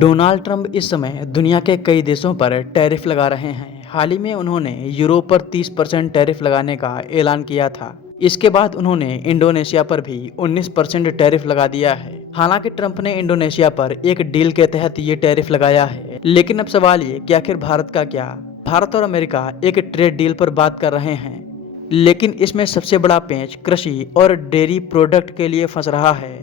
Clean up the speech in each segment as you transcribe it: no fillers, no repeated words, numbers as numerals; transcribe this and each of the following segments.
Donald Trump इस समय दुनिया के कई देशों पर टैरिफ लगा रहे हैं। हाल ही में उन्होंने यूरोप पर 30% टैरिफ लगाने का ऐलान किया था। इसके बाद उन्होंने इंडोनेशिया पर भी 19% टैरिफ लगा दिया है। हालांकि ट्रंप ने इंडोनेशिया पर एक डील के तहत ये टैरिफ लगाया है, लेकिन अब सवाल ये कि आखिर भारत का क्या। भारत और अमेरिका एक ट्रेड डील पर बात कर रहे हैं, लेकिन इसमें सबसे बड़ा पेंच कृषि और डेयरी प्रोडक्ट के लिए फंस रहा है।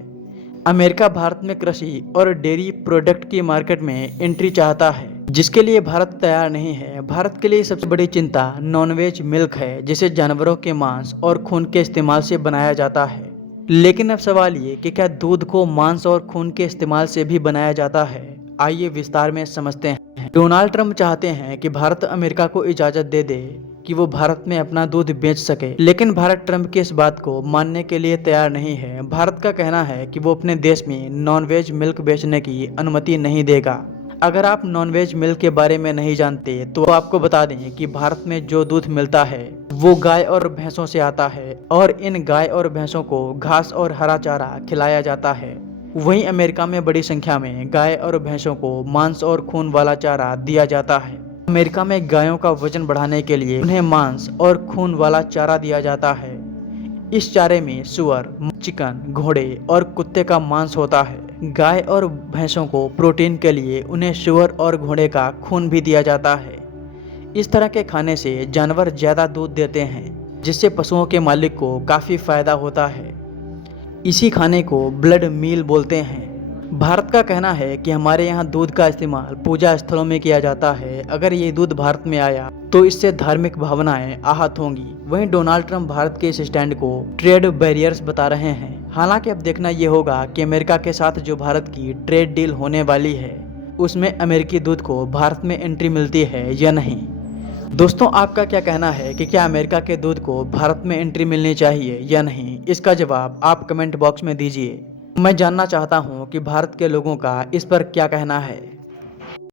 अमेरिका भारत में कृषि और डेयरी प्रोडक्ट की मार्केट में एंट्री चाहता है, जिसके लिए भारत तैयार नहीं है। भारत के लिए सबसे बड़ी चिंता नॉनवेज मिल्क है, जिसे जानवरों के मांस और खून के इस्तेमाल से बनाया जाता है। लेकिन अब सवाल ये कि क्या दूध को मांस और खून के इस्तेमाल से भी बनाया जाता है? आइए विस्तार में समझते हैं। डोनाल्ड ट्रंप चाहते हैं कि भारत अमेरिका को इजाजत दे दे कि वो भारत में अपना दूध बेच सके, लेकिन भारत ट्रंप की इस बात को मानने के लिए तैयार नहीं है। भारत का कहना है कि वो अपने देश में नॉनवेज मिल्क बेचने की अनुमति नहीं देगा। अगर आप नॉनवेज मिल्क के बारे में नहीं जानते तो आपको बता दें कि भारत में जो दूध मिलता है वो गाय और भैंसों से आता है, और इन गाय और भैंसों को घास और हरा चारा खिलाया जाता है। वहीं अमेरिका में बड़ी संख्या में गाय और भैंसों को मांस और खून वाला चारा दिया जाता है। अमेरिका में गायों का वजन बढ़ाने के लिए उन्हें मांस और खून वाला चारा दिया जाता है। इस चारे में सुअर, चिकन, घोड़े और कुत्ते का मांस होता है। गाय और भैंसों को प्रोटीन के लिए उन्हें सुअर और घोड़े का खून भी दिया जाता है। इस तरह के खाने से जानवर ज़्यादा दूध देते हैं, जिससे पशुओं के मालिक को काफ़ी फायदा होता है। इसी खाने को ब्लड मील बोलते हैं। भारत का कहना है कि हमारे यहाँ दूध का इस्तेमाल पूजा स्थलों में किया जाता है। अगर ये दूध भारत में आया तो इससे धार्मिक भावनाएं आहत होंगी। वहीं डोनाल्ड ट्रंप भारत के इस स्टैंड को ट्रेड बैरियर्स बता रहे हैं। हालांकि अब देखना ये होगा कि अमेरिका के साथ जो भारत की ट्रेड डील होने वाली है उसमें अमेरिकी दूध को भारत में एंट्री मिलती है या नहीं। दोस्तों, आपका क्या कहना है कि क्या अमेरिका के दूध को भारत में एंट्री मिलनी चाहिए या नहीं? इसका जवाब आप कमेंट बॉक्स में दीजिए। मैं जानना चाहता हूं कि भारत के लोगों का इस पर क्या कहना है।